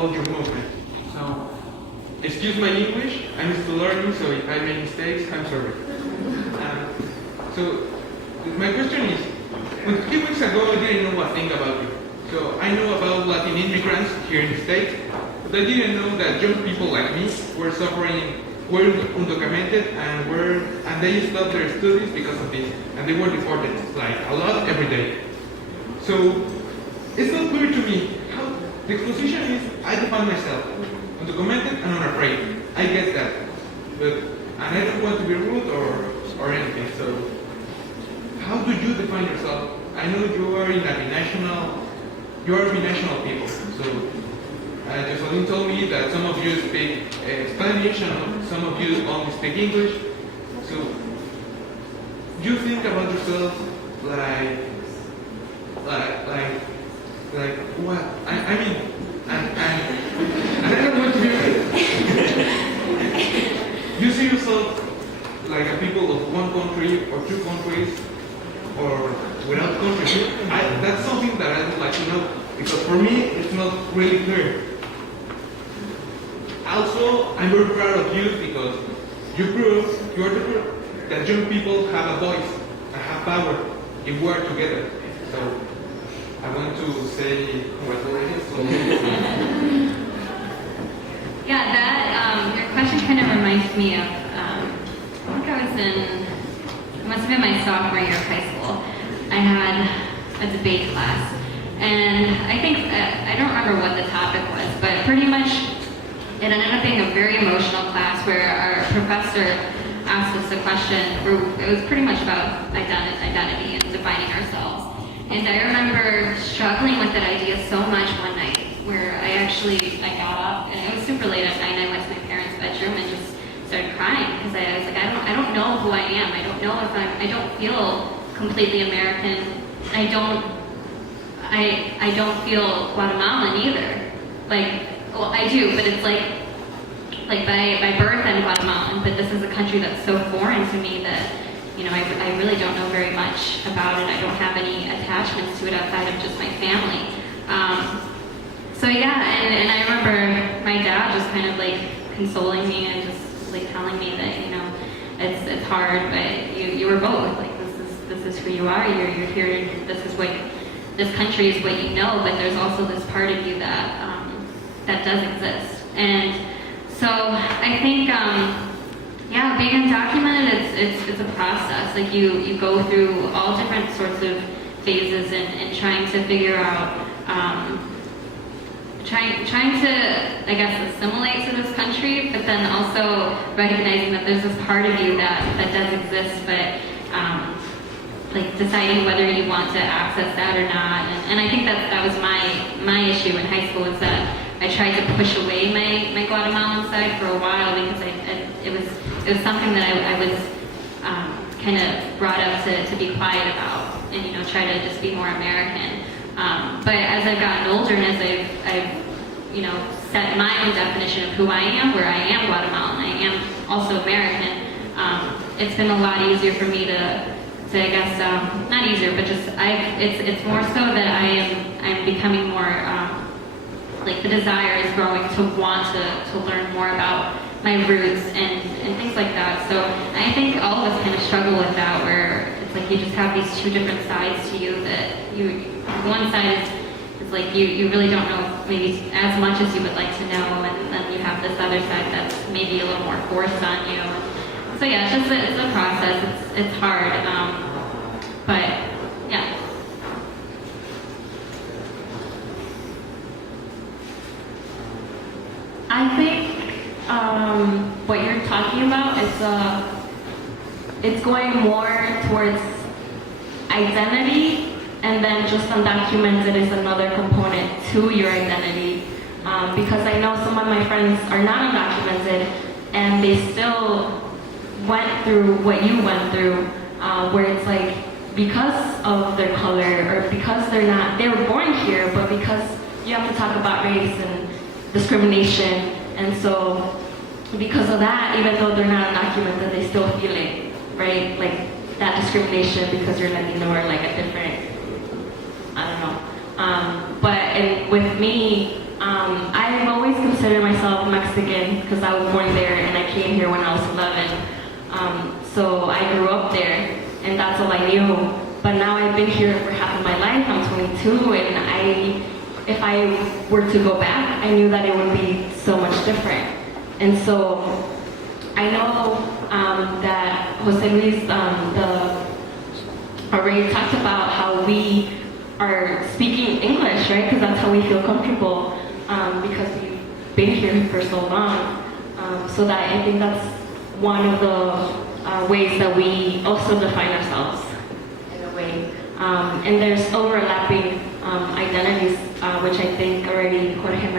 all your movement. So, excuse my English, I'm still learning, so if I make mistakes, I'm sorry. So, my question is, a few weeks ago I didn't know a thing about you. So, I know about Latin immigrants here in the States, but I didn't know that young people like me were suffering, were undocumented, and they stopped their studies because of this, and they were deported, like a lot every day. So, it's not clear to me how the position is. I define myself undocumented and unafraid. I get that, and I don't want to be rude or anything. So, how do you define yourself? I know you are in a binational. You are binational people. So, Jocelyn told me that some of you speak Spanish and some of you only speak English. So, you think about yourself like what? I mean, and I don't want to be rude. You see yourself like a people of one country or two countries or without countries? That's something that I would like to know, because for me it's not really clear. Also, I'm very proud of you because you are the proof that young people have a voice and have power if we are together. So I want to say congratulations. Yeah, that your question kind of reminds me of I think it must have been my sophomore year of high school. I had a debate class, and I think I don't remember what the topic was, but pretty much it ended up being a very emotional class where our professor asked us a question where it was pretty much about identity and defining ourselves. And I remember struggling with that idea so much one night where I got up, and it was super late at night, and I went to my parents' bedroom and just started crying because I was like, I don't know who I am. I don't know if I don't feel completely American. I don't feel Guatemalan either. Well, I do, but it's like by birth I'm Guatemalan, but this is a country that's so foreign to me that, you know, I really don't know very much about it. I don't have any attachments to it outside of just my family. So yeah, and I remember my dad just kind of like consoling me and just like telling me that, you know, it's hard, but you were both. Like this is who you are. You're here. This country is what you know, but there's also this part of you that does exist. And so I think, being undocumented, it's a process. Like you go through all different sorts of phases in trying to figure out, trying to, I guess, assimilate to this country, but then also recognizing that there's this part of you that does exist, but like deciding whether you want to access that or not. And I think that was my issue in high school, is that I tried to push away my Guatemalan side for a while because it was something that I was kind of brought up to be quiet about and, you know, try to just be more American. But as I've gotten older and as I've you know, set my own definition of who I am, where I am Guatemalan, I am also American, it's been a lot easier for me to I guess, not easier, but just it's more so that I'm becoming more, like the desire is growing to want to learn more about my roots and things like that. So I think all of us kind of struggle with that, where it's like you just have these two different sides to you that one side is like you really don't know maybe as much as you would like to know, and then you have this other side that's maybe a little more forced on you. So yeah, it's a process. It's hard, but yeah. I think what you're talking about it's going more towards identity, and then just undocumented is another component to your identity. Because I know some of my friends are not undocumented, and they still went through what you went through, where it's like because of their color or because they were born here, but because you have to talk about race and discrimination, and so because of that, even though they're not undocumented, they still feel it, right? Like that discrimination because you're Latino or like a different, I don't know. But with me, I've always considered myself Mexican because I was born there and I came here when I was 11. So I grew up there and that's all I knew. But now I've been here for half of my life. I'm 22 and if I were to go back, I knew that it would be so much different. And so I know that Jose Luis already talked about how we are speaking English, right? Because that's how we feel comfortable because we've been here for so long. So that I think that's one of the ways that we also define ourselves in a way. And there's overlapping identities, which I think already Jorge